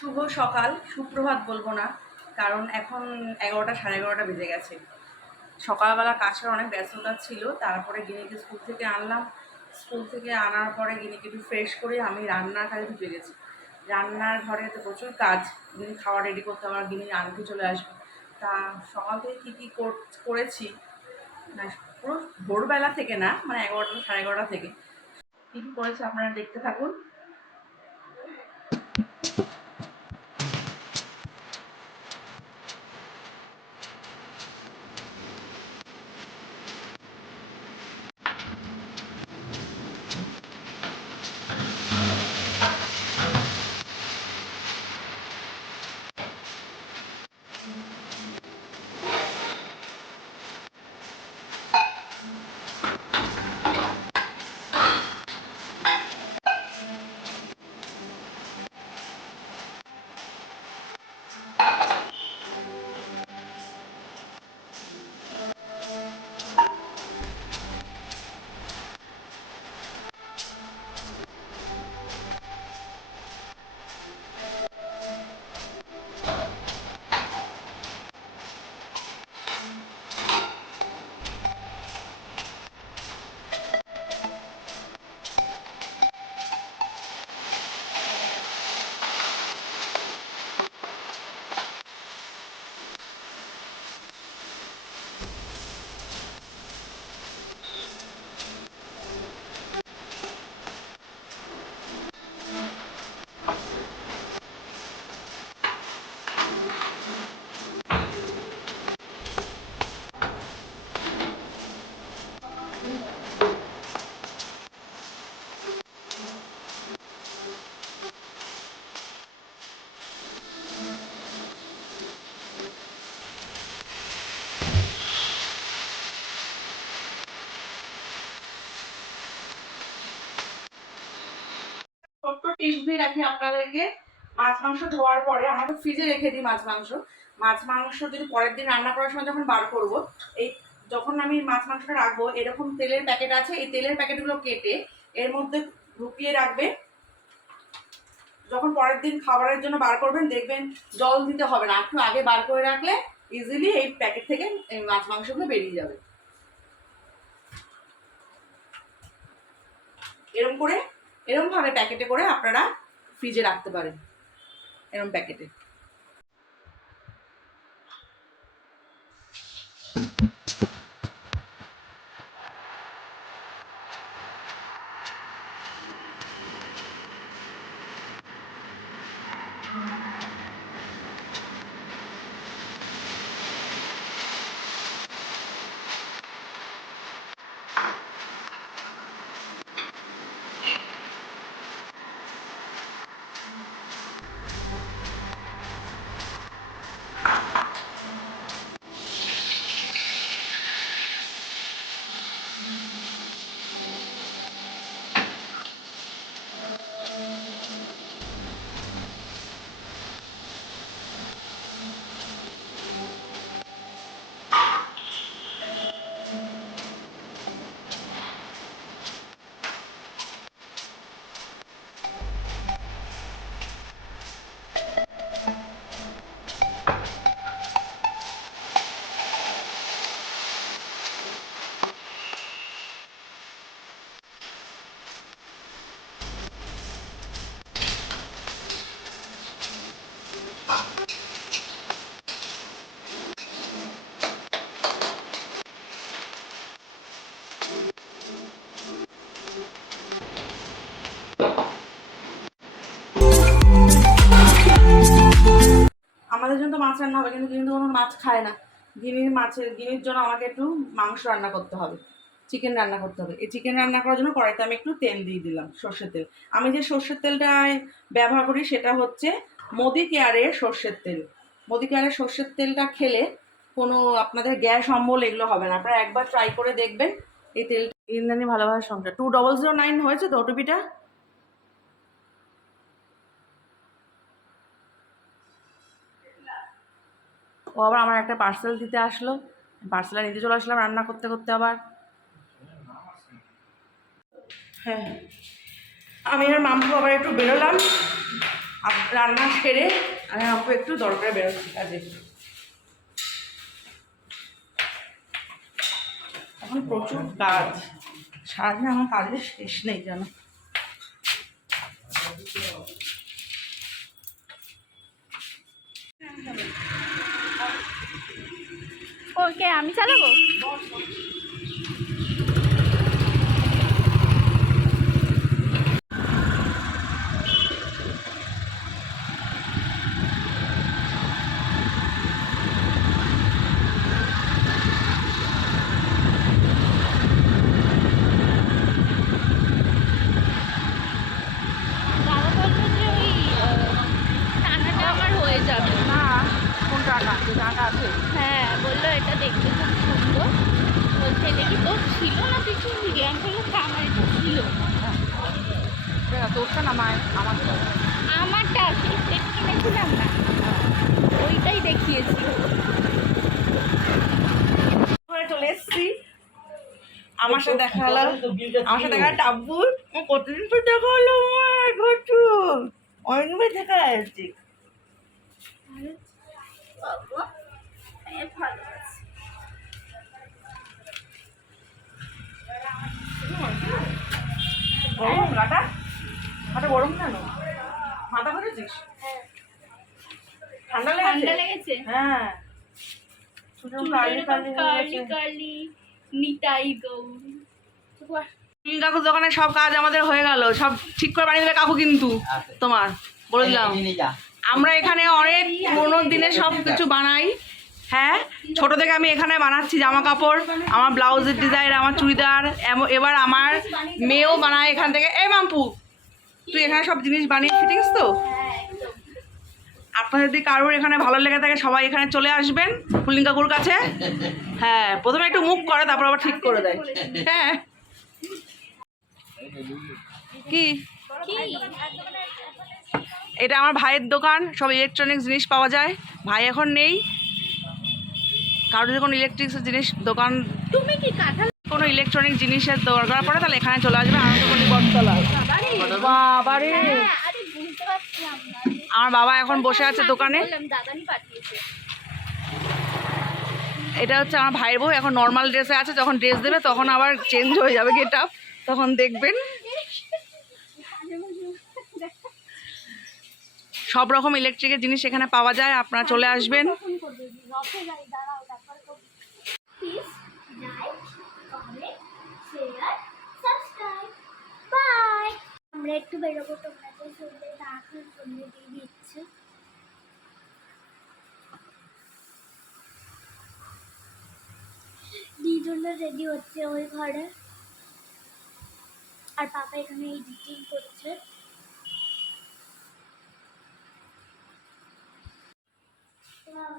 শুভ সকাল, সুপ্রভাত বলবো না, কারণ এখন 11টা 11:30 বেজে গেছে। সকালবেলা কাজের অনেক ব্যস্ততা ছিল, তারপরে গিনিকে স্কুল থেকে আনলাম। স্কুল থেকে আনার পরে গিনিকে একটু ফ্রেশ করে আমি রান্নার কাজে ঢুকে গেছি। রান্নার ঘরে তো প্রচুর কাজ, গিনি খাওয়া রেডি করতে আমার, গিনি আনতে চলে আসবে। তা সকাল থেকে কী কী করেছি না, পুরো ভোরবেলা থেকে না, মানে 11টা 11:30 থেকে কী কী করেছি আপনারা দেখতে থাকুন। ছোট্ট টিপস দিয়ে রাখি আপনাদেরকে। মাছ মাংস ধোয়ার পরে আমরা তো ফ্রিজে রেখে দিই মাছ মাংস যদি পরের দিন রান্না করার সময় যখন বার করব, এই যখন আমি মাছ মাংসটা রাখবো, এরকম তেলের প্যাকেট আছে, এই তেলের প্যাকেটগুলো কেটে এর মধ্যে ঢুকিয়ে রাখবে। যখন পরের দিন খাবারের জন্য বার করবেন, দেখবেন জল দিতে হবে না, একটু আগে বার করে রাখলে ইজিলি এই প্যাকেট থেকে এই মাছ মাংসগুলো বেরিয়ে যাবে। এরকমভাবে প্যাকেটে করে আপনারা ফ্রিজে রাখতে পারেন, এরকম প্যাকেটে। আমাদের জন্য তো মাছ রান্না হবে, কিন্তু গিনি তো কোনো মাছ খায় না। গিনির জন্য আমাকে একটু মাংস রান্না করতে হবে, চিকেন রান্না করতে হবে। এই চিকেন রান্না করার জন্য কড়াইতে আমি একটু তেল দিয়ে দিলাম, সর্ষের তেল। আমি যে সর্ষের তেলটা ব্যবহার করি সেটা হচ্ছে মোদি কেয়ারের সর্ষের তেল। মোদি কেয়ারের সর্ষের তেলটা খেলে কোনো আপনাদের গ্যাস অম্বল এগুলো হবে না। আপনারা একবার ট্রাই করে দেখবেন। এই তেলটা ইন্দ্রাণী ভালোবাসার সংখ্যা 2009 হয়েছে তো ওটিপিটা। ও আবার আমার একটা পার্সেল দিতে আসলো, পার্সেলটা নিতে চলে আসলাম রান্না করতে করতে আবার। হ্যাঁ, আমি আর মামু আবার একটু বেরোলাম, রান্না সেরে আমি আপু একটু দরকারে বেরোচ্ছি কাজে। এখন প্রচুর কাজ, সারাদিন আমার কাজের শেষ নেই যেন। ওকে আমি চালাবো। বাবা বললো যে ওই টানাটা আমার হয়ে যাবে। না কোন টাকা, যে টাকা আছে? হ্যাঁ বললো এটা দেখতে খুব সুন্দর। বলছে এটা কি তোর ছিল না তুই কিনবি? আমি বললাম আমার এটা ছিল। তোরটা না মায়ের? আমারটা সেট কিনেছিলাম না, ওইটাই দেখিয়েছি। চলে এসছি, আমার সাথে দেখা হলো, আমার সাথে দেখা টাব্বুর। কতদিন পর দেখা হলো আমার ঘটু, অনেকবার দেখা যাচ্ছে। গরম গাটা, হাতে গরম কেন? মাথা ঘুরেছিস? ঠান্ডা ঠান্ডা লেগেছে? লেগেছে? হ্যাঁ, কালি কালি নিতাই গৌরী। কাকুর দোকানে সব কাজ আমাদের হয়ে গেল, সব ঠিক করে বানিয়ে দেবে কাকু কিন্তু তোমার বলে দিলাম। আমরা এখানে অনেক পুরোনো দিনের সব কিছু বানাই। হ্যাঁ, ছোট থেকে আমি এখানে বানাচ্ছি জামা কাপড়, আমার ব্লাউজের ডিজাইন, আমার চুড়িদার, এবার আমার মেয়েও বানায় এখান থেকে। এই মাম্পু, তুই এখানে সব জিনিস বানিয়ে ফিটিংস তো? আপনাদের যদি কারোর এখানে ভালো লেগে থাকে সবাই এখানে চলে আসবেন ফুলিং কাকুর কাছে। হ্যাঁ, প্রথমে একটু মুখ করে তারপর আবার ঠিক করে দেয়। হ্যাঁ, কি এটা আমার ভাইয়ের দোকান, সব ইলেকট্রনিক্স জিনিস পাওয়া যায়। ভাই এখন নেই, কারোর যদি কোনো ইলেকট্রিক্সের জিনিস দোকান, তুমি কি কাঁঠাল কোনো ইলেকট্রনিক জিনিসের দরকার পড়ে তাহলে এখানে চলে আসবে। আনন্দমণি বটতলায়। বাবারে, আরে বুঝতে পারছিলাম না। আমার বাবা এখন বসে আছে দোকানে। দাদানি পাঠিয়েছে। এটা হচ্ছে আমার ভাইয়ের বউ, এখন নর্মাল ড্রেসে আছে, যখন ড্রেস দেবে তখন আবার চেঞ্জ হয়ে যাবে গেট আপ, তখন দেখবেন। সব রকম ইলেকট্রিকের জিনিস এখানে পাওয়া যায়, আপনারা চলে আসবেন। আমরা একটু বেরোবো, তোমাদের সঙ্গে দেখার জন্য দিয়ে দিচ্ছে। দুজনে রেডি হচ্ছে ওই ঘরে, আর পাপা এখানে এডিটিং করছে।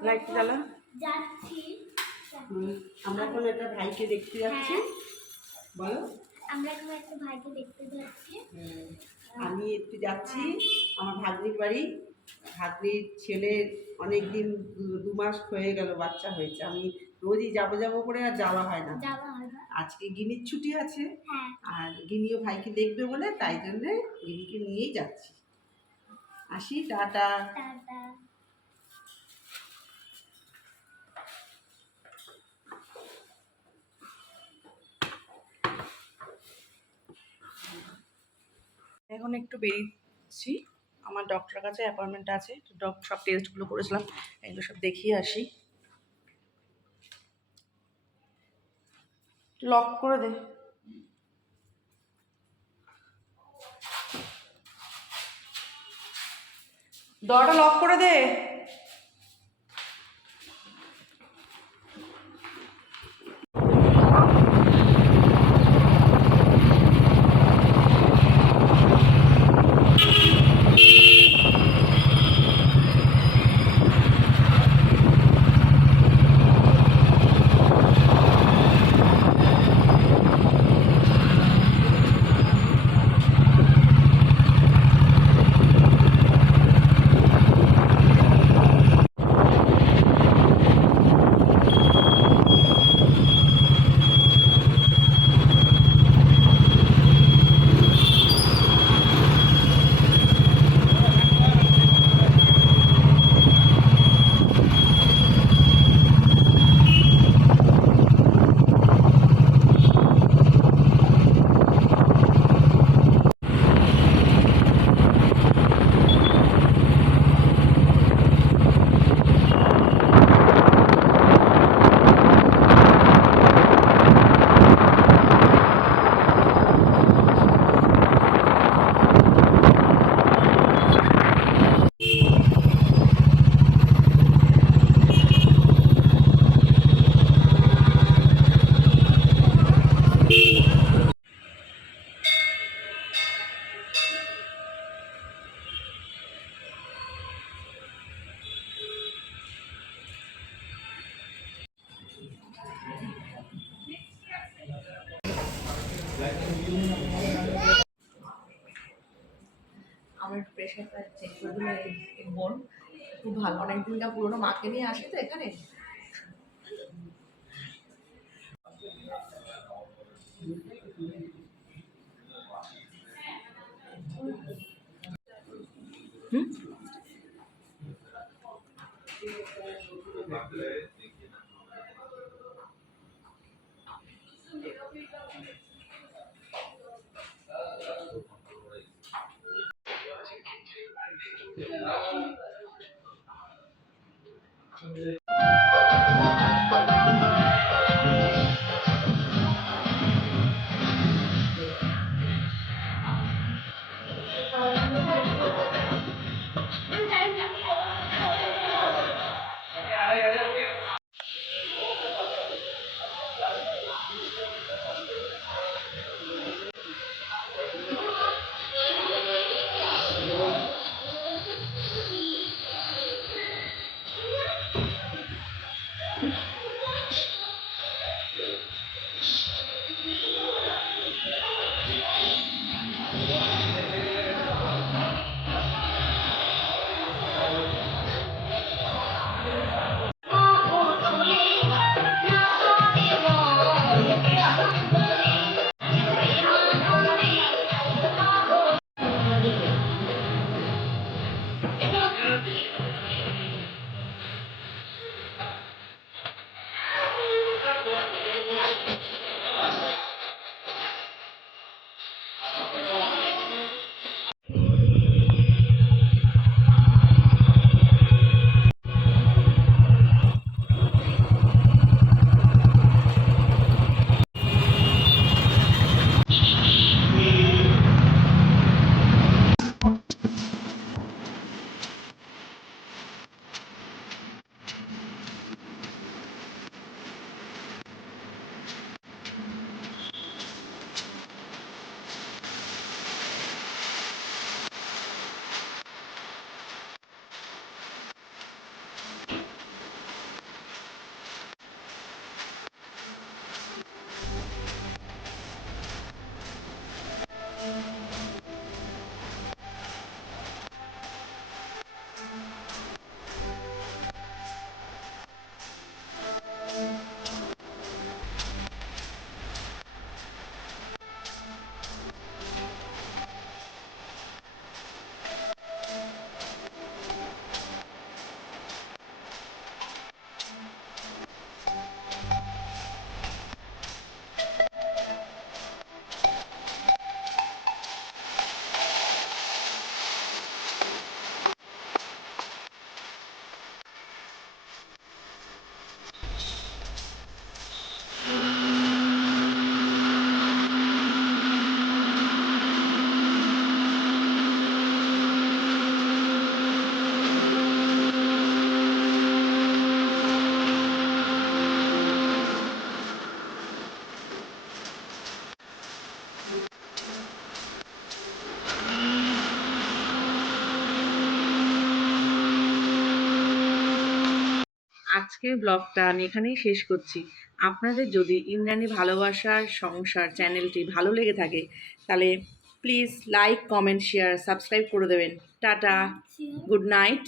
লাইট জ্বালা যাচ্ছি আমরা এখন একটা ভাইকে দেখতে যাচ্ছি। বলো। আমরা এখন একটা ভাইকে দেখতে যাচ্ছি। আমি একটু যাচ্ছি আমার ভাগ্নির বাড়ি। ভাগ্নির ছেলের অনেক দিন 2 মাস হয়ে গেল বাচ্চা হয়েছে। আমি রোজই যাবো করে আর যাওয়া হয় না। আজকে গিনির ছুটি আছে, আর গিনিও ভাইকে দেখবে বলে তাই জন্যে গিনিকে নিয়েই যাচ্ছি। আসি, টাটা। এখন একটু বেরিয়েছি, আমার ডক্টরের কাছে অ্যাপয়েন্টমেন্ট আছে, সব টেস্টগুলো করেছিলাম, এগুলো সব দেখিয়ে আসি। লক করে দে, দরটা লক করে দে। আমার প্রেশারটা চেক করে দিলে এই বোন খুব ভালো, অনেকদিনকার পুরোনো মাকে নিয়ে আসে তো এখানে। হুম, আজকের ব্লগটা আমি এখানেই শেষ করছি। আপনাদের যদি ইন্দ্রাণী ভালোবাসার সংসার চ্যানেলটি ভালো লেগে থাকে তাহলে please like, comment, share, subscribe করে দেবেন। Tata, good night.